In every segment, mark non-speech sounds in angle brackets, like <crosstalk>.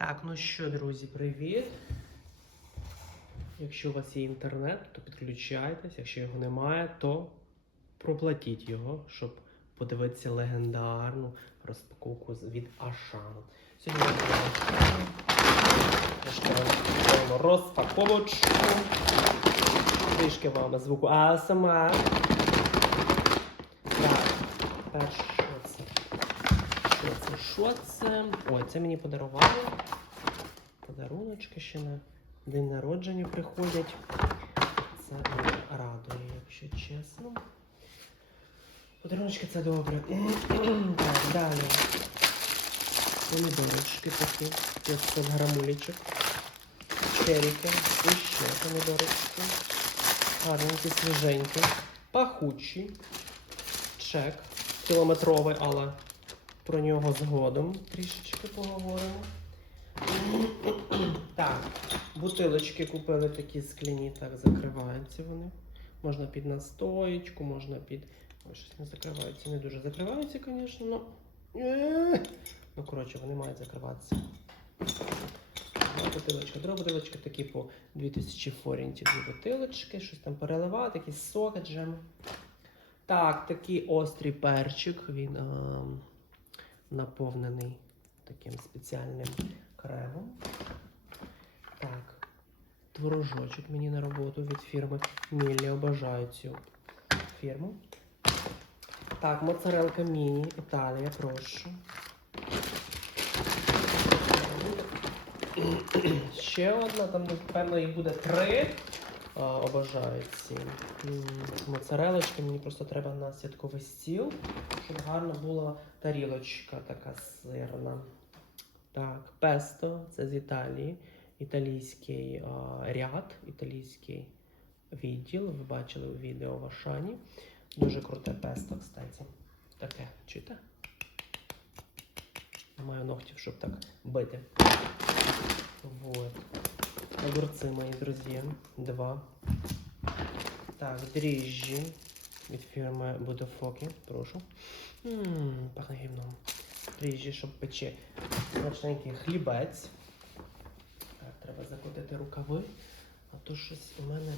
Так, ну що, друзі, привіт. Якщо у вас є інтернет, то підключайтесь. Якщо його немає, то проплатіть його, щоб подивитися легендарну розпаковку від Ашану. Сьогодні ми розпаковочку. Трішки вам звуку АСМР. Так, перше? Що це? Ой, це мені подарували. Подаруночки ще на день народження приходять. Це радує, якщо чесно. Подаруночки це добре. <clears throat> так, далі. Помідорочки такі. 500 грамулечок. Черіки. І ще помідорочки. Гарненькі, свіженькі. Пахучі. Чек. Кілометровий, але про нього згодом трішечки поговоримо. <clears throat> Так, бутилочки купили такі скляні, так закриваються вони. Можна під настоєчку, можна під. Ой, щось не закриваються, не дуже закриваються, звісно, но. Ну, коротше, вони мають закриватися. Бутилочка, друга бутилочка такі по 2000 форінтів дві бутилочки, щось там переливати, якісь соки, джеми. Так, такий острий перчик, він ем, наповнений таким спеціальним кремом. Так, творожочок мені на роботу від фірми Міллі. Обожаю цю фірму. Так, моцарелка міні, Італія, прошу. Ще одна, там, напевно, їх буде три. А, обожаю ці моцарелочки. Мені просто треба на святковий стіл, щоб гарно була тарілочка така сирна. Так, песто, це з Італії. Італійський а, ряд, італійський відділ. Ви бачили у відео в Ашані. Дуже круте песто, кстати. Таке, чуєте? Маю ногтів, щоб так бити. Вот. Огурцы, мои друзья. Два. Так, дріжджі від фірми Будофоки. Прошу. Ммм, пахне гівном. Дріжджі, щоб пече смачненький хлібець. Так, треба закотити рукави, а то щось у мене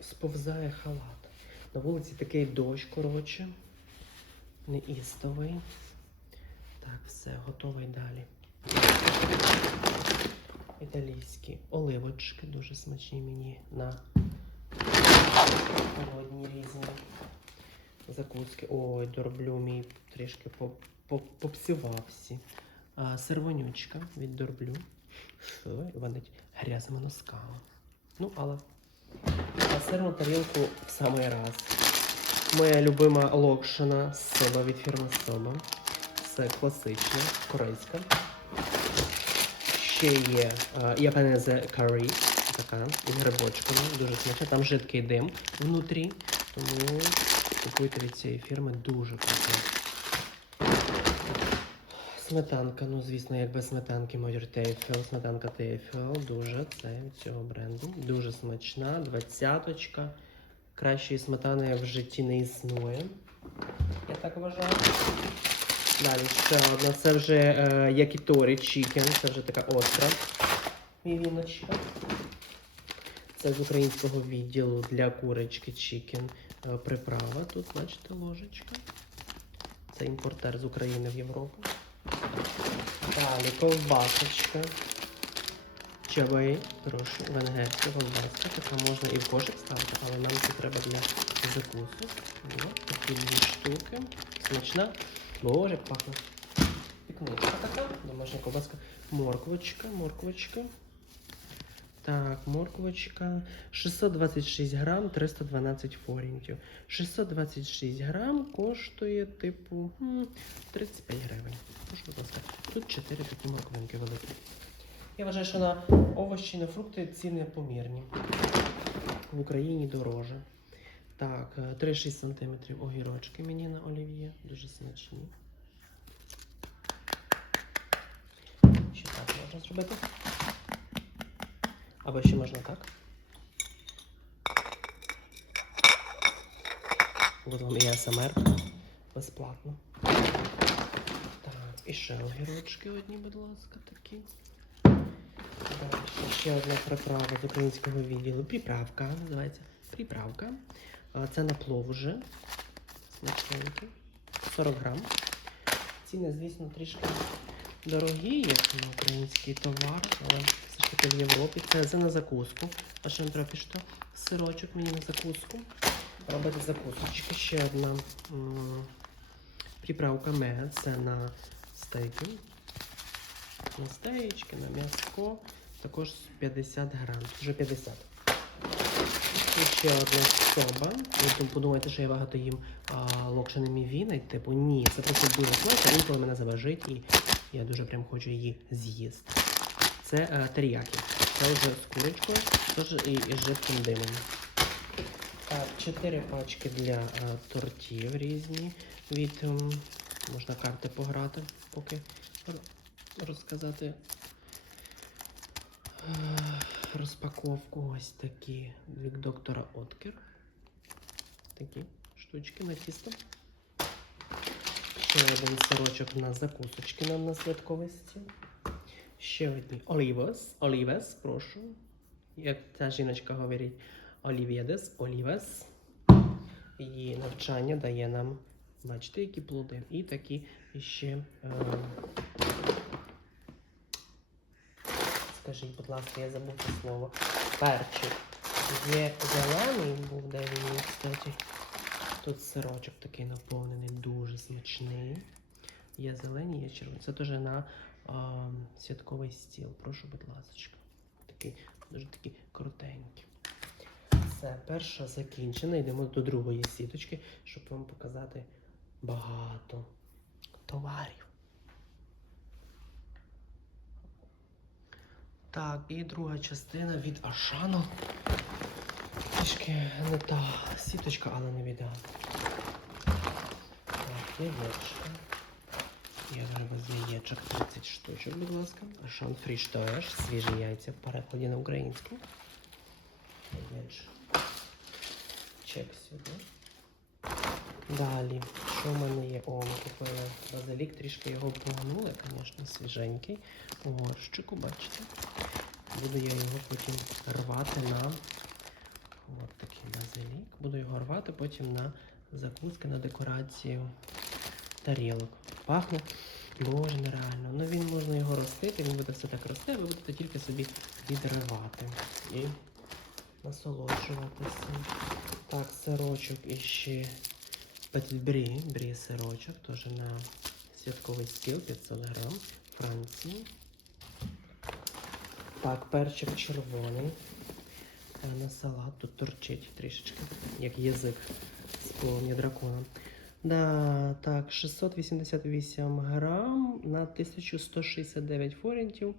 сповзає халат. На вулиці такий дощ, коротше. Неістовий. Так, все, готовий далі. Італійські оливочки, дуже смачні мені на холодні різні закуски. Ой, дорблю мій трішки поп- поп- попсювався. Сервонючка від дорблю. Фу, ванить грязними носками. Ну, але а сирну тарілку в самий раз. Моя любима локшина соба від фірми Соба. Це класична, корейська. Ще є японезе карі, така з грибочками, дуже смачна. Там жидкий дим внутрі, тому купуйте від цієї фірми дуже круто. Сметанка, ну звісно, як без сметанки Мойер Тейфел, сметанка Тейфел, дуже це від цього бренду. Дуже смачна, двадцяточка. Кращої сметани в житті не існує. Я так вважаю. Далі ще одна. Це вже е, якіторі чікен, це вже така остра мівіночка. Це з українського відділу для курочки чікен е, приправа. Тут, бачите, ложечка. Це імпортер з України в Європу. Далі ковбасочка. Чавей, прошу, венгерська ковбаска. Така можна і в кошик ставити, але нам це треба для закусу. Такі дві штуки. Смачна. Боже, як пахне. Пікничка така, домашня ковбаска. Морквочка, морквочка. Так, морквочка. 626 грам, 312 форінтів. 626 грам коштує, типу, 35 гривень. Прошу, будь ласка. Тут 4 такі морквинки великі. Я вважаю, що на овочі, на фрукти ціни помірні. В Україні дороже. Так, е, 3-6 см огірочки мені на олів'є. Дуже смачні. Ще так можна зробити. Або ще можна так. От вам і АСМР безплатно. Так. І ще огірочки одні, будь ласка, такі. Далі ще одна приправа з українського відділу. Приправка називається приправка. Це на плов. Смачненький. 40 грам. Ціни, звісно, трішки дорогі, як на український товар, але все ж таки в Європі. Це за на закуску. А нам треба що? Сирочок мені на закуску. Робити закусочки. Ще одна приправка мега. Це на стейки. На стеєчки, на м'яско. Також 50 грам. Вже 50. Ще одна соба. Ви тут подумаєте, що я багато їм а, локшеними віна, типу ні, це просто дуже смачно, інколи мене заважить і я дуже прям хочу її з'їсти. Це е, теріякі. Це вже з курочкою, теж і, і з жидким димом. Так, чотири пачки для е, тортів різні. Від ем, можна карти пограти, поки розказати. Розпаковку ось такі від доктора Откер. Такі штучки на тісто. Ще один сирочок на закусочки нам на святковий стіл. Ще одні олівес. Олівес, прошу. Як ця жіночка говорить, олівєдес, олівес. Її навчання дає нам, бачите, які плоди. І такі ще. Е, скажіть, будь ласка, я забув це слово. Перчик. Є зелений, був де він, є, кстати. Тут сирочок такий наповнений, дуже смачний. Є зелені, є червоні. Це теж на а, святковий стіл. Прошу, будь ласка. Такий, дуже такий коротенький. Все, перша закінчена. Йдемо до другої сіточки, щоб вам показати багато товарів. Так, і друга частина від Ашану. Трішки не та сіточка, але не біда. Так, яєчка. Я з яєчок 30 штучок, будь ласка. Ашан фріш теж. Свіжі яйця в перекладі на українську. Чек сюди. Далі, що в мене є? О, ми купили базилік, трішки його погнули, звісно, свіженький. У горщику, бачите. Буду я його потім рвати на от такий базилік. Буду його рвати потім на закуски, на декорацію тарілок. Пахне боже, нереально. Ну він можна його ростити, він буде все так рости, а ви будете тільки собі відривати і насолоджуватися. Так, сирочок і Brie, брі сирочок, теж на святковий стіл 500 грам Франції. Так, перчик червоний. Е, На салат тут торчить трішечки, як язик з полум'я дракона. Да, так, 688 грам на 1169 форінтів.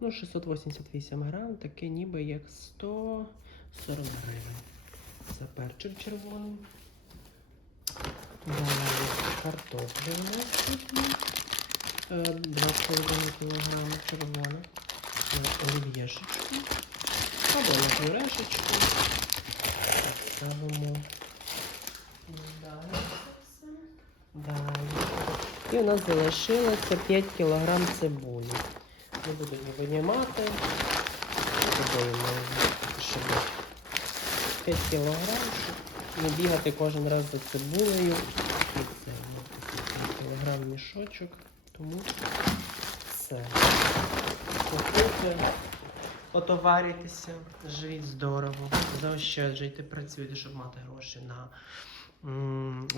Ну, 688 грам, таке ніби як 140 гривень. Це перчик червоний. Далі картоплі у нас тут є. Е, 2,5 кг червона. На олів'єшечку. Або на пюрешечку. Ставимо. Далі. Далі. І у нас залишилося 5 кг цибулі. Буду її винімати. Щоб 5 кг, не бігати кожен раз за цибулею. Це у нас 5 кг мішочок. Тому все. Купуйте, отоварюйтеся, живіть здорово, заощаджуйте, працюйте, щоб мати гроші на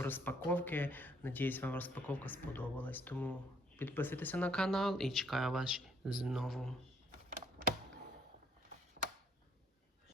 розпаковки. Надіюсь, вам розпаковка сподобалась. Тому підписуйтеся на канал і чекаю вас знову.